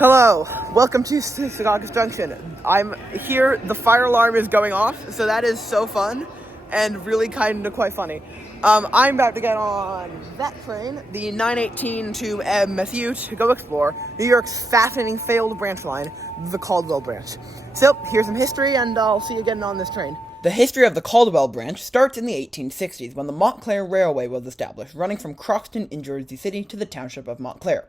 Hello, welcome to Shenanigans Junction. I'm here, the fire alarm is going off, so that is so fun and really kind of quite funny. I'm about to get on that train, the 918 to MSU, to go explore New York's fascinating failed branch line, the Caldwell branch. So, here's some history, and I'll see you getting on this train. The history of the Caldwell branch starts in the 1860s when the Montclair Railway was established, running from Croxton in Jersey City to the township of Montclair.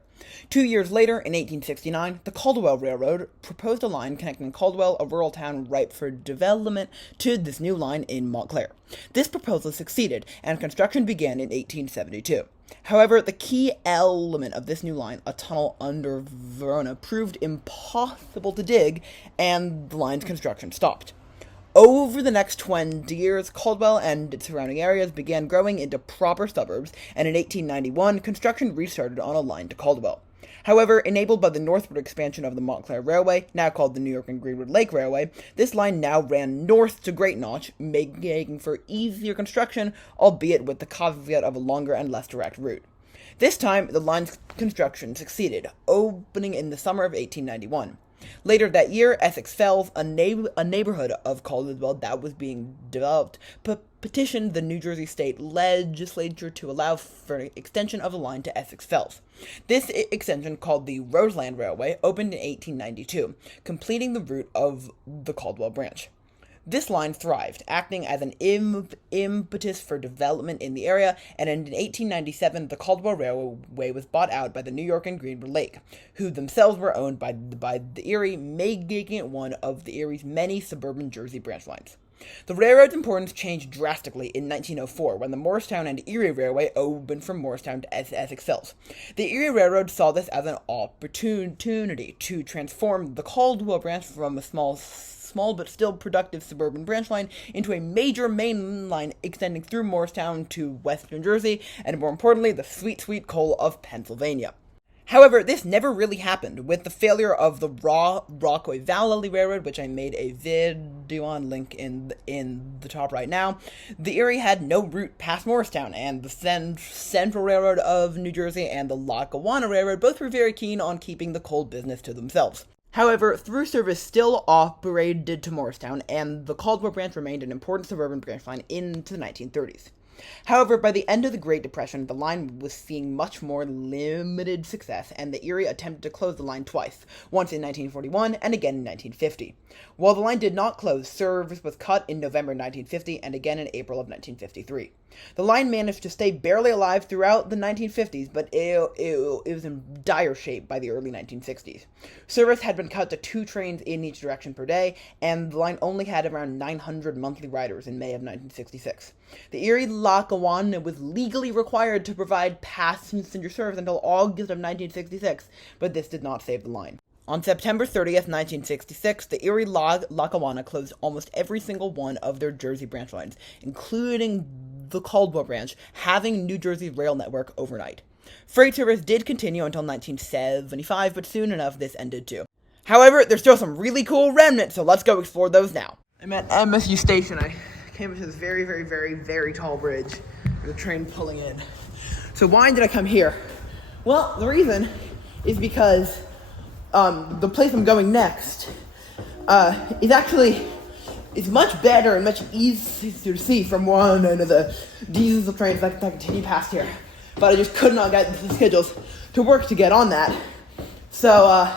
2 years later, in 1869, the Caldwell Railroad proposed a line connecting Caldwell, a rural town ripe for development, to this new line in Montclair. This proposal succeeded, and construction began in 1872. However, the key element of this new line, a tunnel under Verona, proved impossible to dig, and the line's construction stopped. Over the next 20 years, Caldwell and its surrounding areas began growing into proper suburbs, and in 1891, construction restarted on a line to Caldwell. However, enabled by the northward expansion of the Montclair Railway, now called the New York and Greenwood Lake Railway, this line now ran north to Great Notch, making for easier construction, albeit with the caveat of a longer and less direct route. This time, the line's construction succeeded, opening in the summer of 1891. Later that year, Essex Fells, a neighborhood of Caldwell that was being developed, petitioned the New Jersey state legislature to allow for an extension of the line to Essex Fells. This extension, called the Roseland Railway, opened in 1892, completing the route of the Caldwell branch. This line thrived, acting as an impetus for development in the area, and in 1897, the Caldwell Railway was bought out by the New York and Greenwood Lake, who themselves were owned by the Erie, making it one of the Erie's many suburban Jersey branch lines. The railroad's importance changed drastically in 1904 when the Morristown and Erie Railway opened from Morristown to Essex Fells. The Erie Railroad saw this as an opportunity to transform the Caldwell branch from a small but still productive suburban branch line into a major main line extending through Morristown to western Jersey, and more importantly, the sweet coal of Pennsylvania. However, this never really happened. With the failure of the Rockaway Valley Railroad, which I made a video on, link in the top right now, the Erie had no route past Morristown, and the Central Railroad of New Jersey and the Lackawanna Railroad both were very keen on keeping the coal business to themselves. However, through service still operated to Morristown, and the Caldwell branch remained an important suburban branch line into the 1930s. However, by the end of the Great Depression, the line was seeing much more limited success, and the Erie attempted to close the line twice, once in 1941 and again in 1950. While the line did not close, service was cut in November 1950 and again in April of 1953. The line managed to stay barely alive throughout the 1950s, but it was in dire shape by the early 1960s. Service had been cut to 2 trains in each direction per day, and the line only had around 900 monthly riders in May of 1966. The Erie Lackawanna was legally required to provide passenger service until August of 1966, but this did not save the line. On September 30th, 1966, the Erie Lackawanna closed almost every single one of their Jersey branch lines, including the Caldwell branch, having New Jersey's rail network overnight. Freight service did continue until 1975, but soon enough this ended too. However, there's still some really cool remnants, so let's go explore those now. I'm at MSU Station. I came up to this very tall bridge with a train pulling in. So why did I come here? Well, the reason is because the place I'm going next is much better and much easier to see from one end of the diesel trains that continue past here. But I just could not get the schedules to work to get on that. So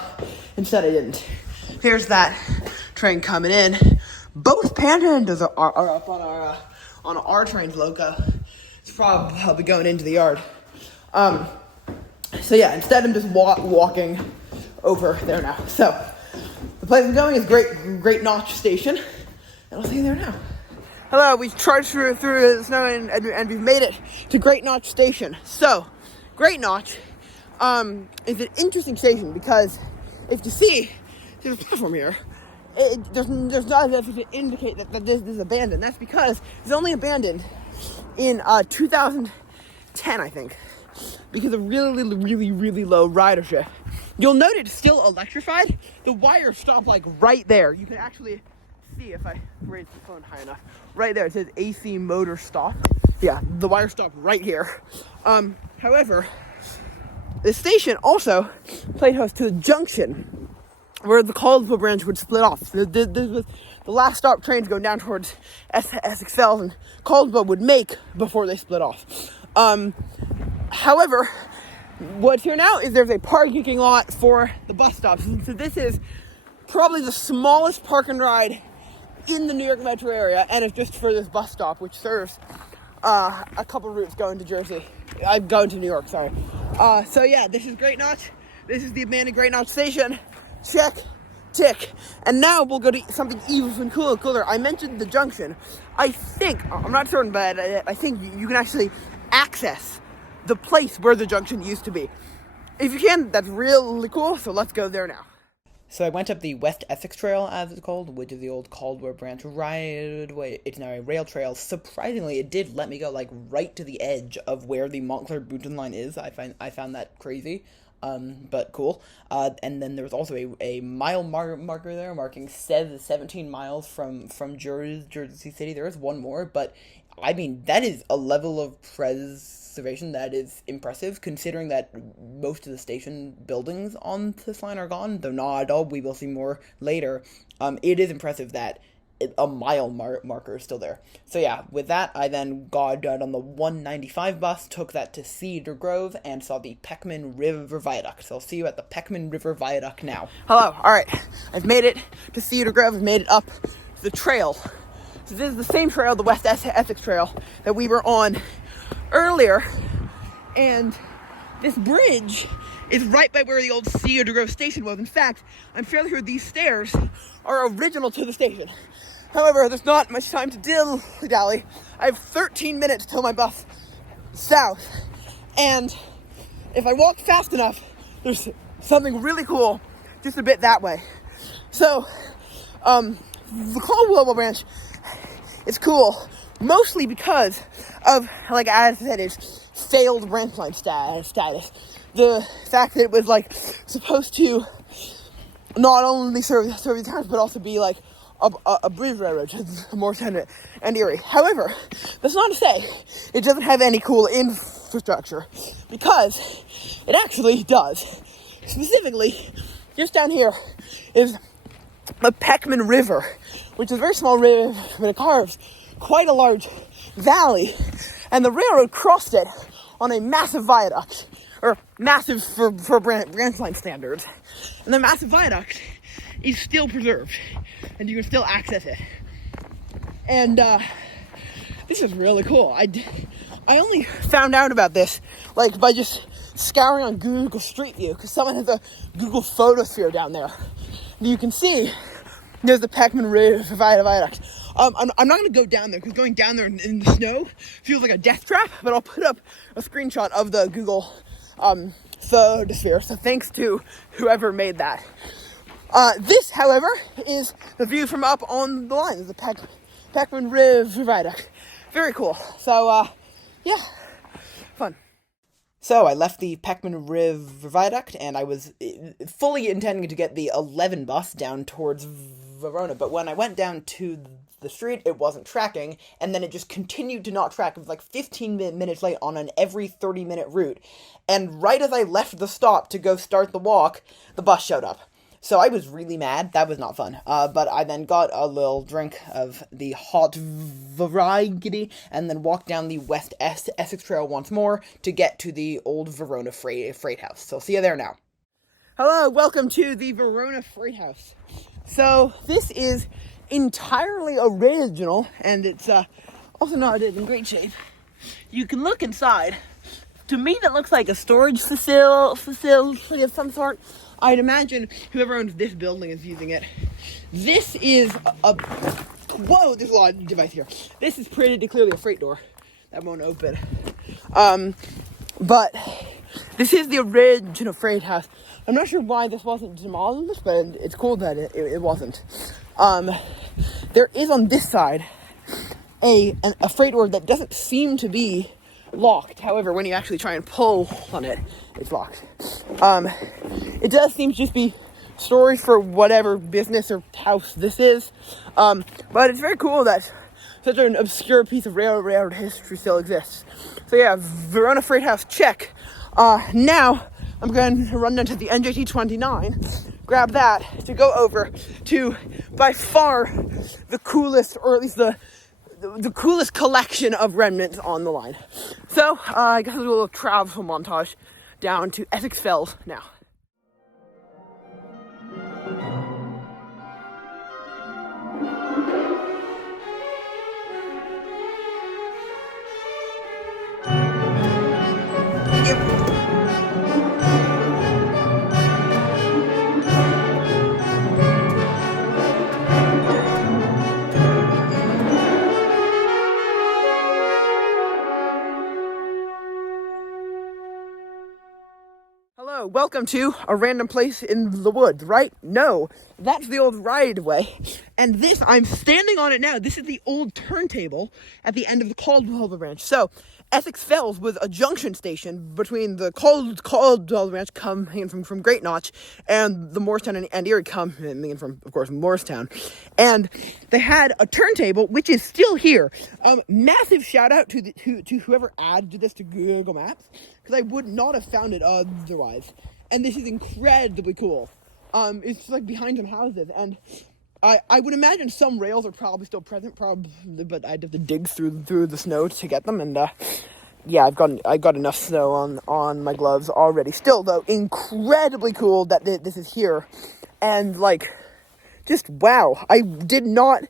instead I didn't. Here's that train coming in. Both panhandles are up on our train's loco. It's probably going into the yard. So yeah, instead I'm just walking over there now. So the place I'm going is Great Notch Station, and I'll see you there now. Hello, we trudged through the snow and we've made it to Great Notch Station. So, Great Notch is an interesting station because if you see, there's a platform here. There's not enough to indicate that this is abandoned. That's because it's only abandoned in 2010, I think, because of really low ridership. You'll note it's still electrified. The wires stop like right there. You can actually see if I raise the phone high enough. Right there, it says AC motor stop. Yeah, the wire stopped right here. However, The station also played host to the Junction, where the Caldwell branch would split off. This was the last stop trains going down towards Essex Fells and Caldwell would make before they split off. However, what's here now is there's a parking lot for the bus stops. So this is probably the smallest park and ride in the New York metro area, and it's just for this bus stop, which serves a couple routes going to Jersey. I'm going to New York, sorry. So yeah, this is Great Notch. This is the abandoned Great Notch Station. Check, tick. And now we'll go to something even cooler. I mentioned the Junction. I think, I'm not certain, but I think you can actually access the place where the Junction used to be. If you can, that's really cool, so let's go there now. So I went up the West Essex Trail, as it's called, which is the old Caldwell branch right. It's now a rail trail. Surprisingly, it did let me go right to the edge of where the Montclair Boonton line is. I found that crazy, but cool. And then there was also a mile marker there, marking 17 miles from Jersey City. There is one more, but I mean that is a level of preservation that is impressive, considering that most of the station buildings on this line are gone, though not all. We will see more later. It is impressive that a mile marker is still there. So yeah, with that, I then got on the 195 bus, took that to Cedar Grove, and saw the Peckman River Viaduct. So I'll see you at the Peckman River Viaduct now. Hello, alright, I've made it to Cedar Grove, I've made it up the trail. So this is the same trail, the West Essex Trail, that we were on earlier, and this bridge is right by where the old Cedar Grove station was. In fact, I'm fairly sure these stairs are original to the station. However, there's not much time to dilly-dally. I have 13 minutes till my bus south, and if I walk fast enough, there's something really cool just a bit that way. So, the Caldwell branch is cool, mostly because of, as I said, its failed branchline status. The fact that it was, supposed to not only serve the towns, but also be, a bridge railroad to Morton and Erie. However, that's not to say it doesn't have any cool infrastructure, because it actually does. Specifically, just down here is the Peckman River, which is a very small river, but it carves quite a large valley, and the railroad crossed it on a massive viaduct, or massive for branchline standards, and the massive viaduct is still preserved, and you can still access it. And this is really cool. I only found out about this by just scouring on Google Street View, because someone has a Google Photosphere down there. And you can see there's the Peckman River Viaduct. I'm not going to go down there, because going down there in the snow feels like a death trap, but I'll put up a screenshot of the Google Photosphere, so thanks to whoever made that. This, however, is the view from up on the line. There's the Peckman River Viaduct. Very cool. So, yeah, fun. So I left the Peckman River Viaduct, and I was fully intending to get the 11 bus down towards Verona, but when I went down to the street, it wasn't tracking, and then it just continued to not track. It was 15 minutes late on an every 30-minute route, and right as I left the stop to go start the walk, the bus showed up. So I was really mad. That was not fun. But I then got a little drink of the hot variety and then walked down the West Essex Trail once more to get to the old Verona freight house. So see you there now. Hello, welcome to the Verona Freight House. So this is entirely original, and it's also not in great shape. You can look inside. To me, that looks like a storage facility of some sort. I'd imagine whoever owns this building is using it. This is whoa, there's a lot of device here. This is pretty clearly a freight door. That won't open. But this is the original freight house. I'm not sure why this wasn't demolished, but it's cool that it wasn't. There is on this side a freight door that doesn't seem to be locked. However, when you actually try and pull on it, it's locked. It does seem to just be storage for whatever business or house this is. But it's very cool that such an obscure piece of railroad history still exists. So yeah, Verona Freight House, check. Now, I'm going to run down to the NJT 29, grab that to go over to, by far, the coolest, or at least the coolest collection of remnants on the line. So, I guess I'll do a little travel montage down to Essex Fells now. Hello, welcome to a random place in the woods, right? No, that's the old right-of-way. And this, I'm standing on it now. This is the old turntable at the end of the Caldwell branch. So, Essex Fells was a junction station between the Caldwell branch coming from Great Notch and the Morristown and Erie coming from, of course, Morristown. And they had a turntable, which is still here. Massive shout out to whoever added this to Google Maps, because I would not have found it otherwise. And this is incredibly cool. It's like behind some houses, and I would imagine some rails are probably still present, but I'd have to dig through the snow to get them, and yeah, I got enough snow on my gloves already. Still, though, incredibly cool that this is here, and like, just wow! I did not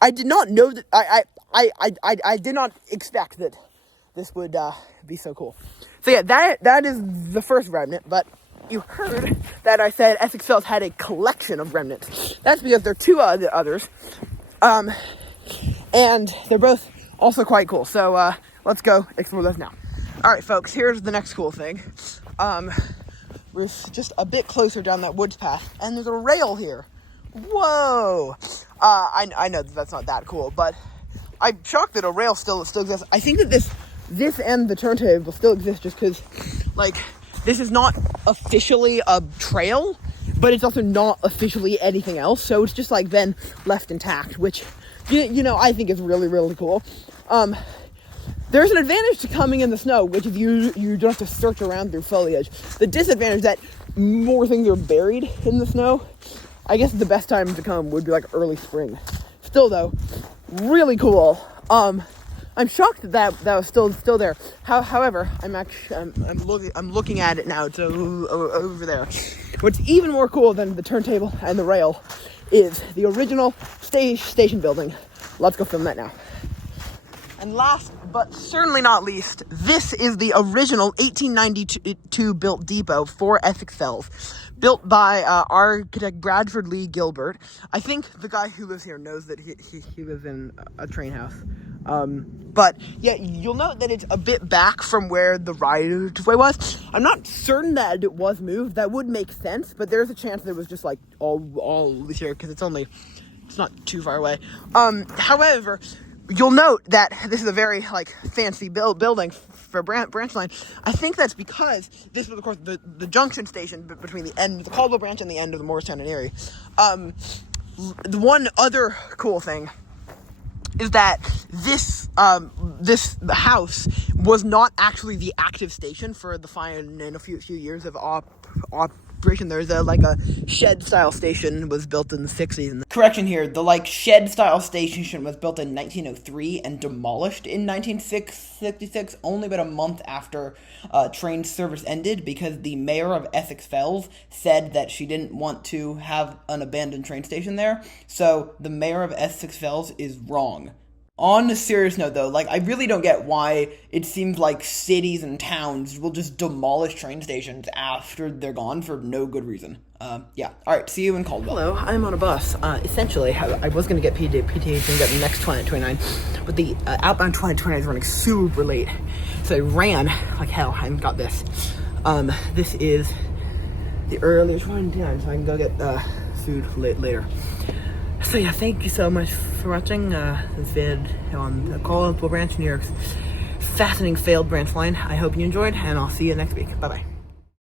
know that I did not expect that this would be so cool. So yeah, that is the first remnant, but you heard that I said Essex Fells had a collection of remnants. That's because there are two others, and they're both also quite cool. So let's go explore those now. All right, folks, here's the next cool thing. We're just a bit closer down that woods path, and there's a rail here. Whoa! I know that's not that cool, but I'm shocked that a rail still exists. I think that this and the turntable still exist just because, like, this is not officially a trail, but it's also not officially anything else, so it's just, like, been left intact, which, you know, I think is really, really cool. There's an advantage to coming in the snow, which is you don't have to search around through foliage. The disadvantage is that more things are buried in the snow. I guess the best time to come would be, like, early spring. Still, though, really cool. I'm shocked that was still there. However, I'm looking at it now. It's over there. What's even more cool than the turntable and the rail is the original station building. Let's go film that now. And last but certainly not least, this is the original 1892 built depot for Essex Fells, built by architect Bradford Lee Gilbert. I think the guy who lives here knows that he lives in a train house. But yeah, you'll note that it's a bit back from where the right-of-way was. I'm not certain that it was moved. That would make sense, but there's a chance that it was just like all here because it's not too far away. However, you'll note that this is a very, like, fancy building for Branchline. I think that's because this was, of course, the junction station between the end of the Caldwell branch and the end of the Morristown and Erie. The one other cool thing is that this house was not actually the active station for the final few years of operation. There's a shed-style station was built in the 60s. Correction here, the shed-style station was built in 1903 and demolished in 1966, only about a month after train service ended, because the mayor of Essex Fells said that she didn't want to have an abandoned train station there. So the mayor of Essex Fells is wrong. On a serious note, though, I really don't get why it seems like cities and towns will just demolish train stations after they're gone for no good reason. Yeah. All right, see you in Caldwell. Hello, I'm on a bus. Essentially, I was going to get PTH and get the next 29, but the outbound 29 is running super late. So I ran like hell and got this. This is the earlier 29, so I can go get food later. So yeah, thank you so much for watching this vid on the Caldwell branch, New York's fascinating failed branch line. I hope you enjoyed, and I'll see you next week. Bye-bye.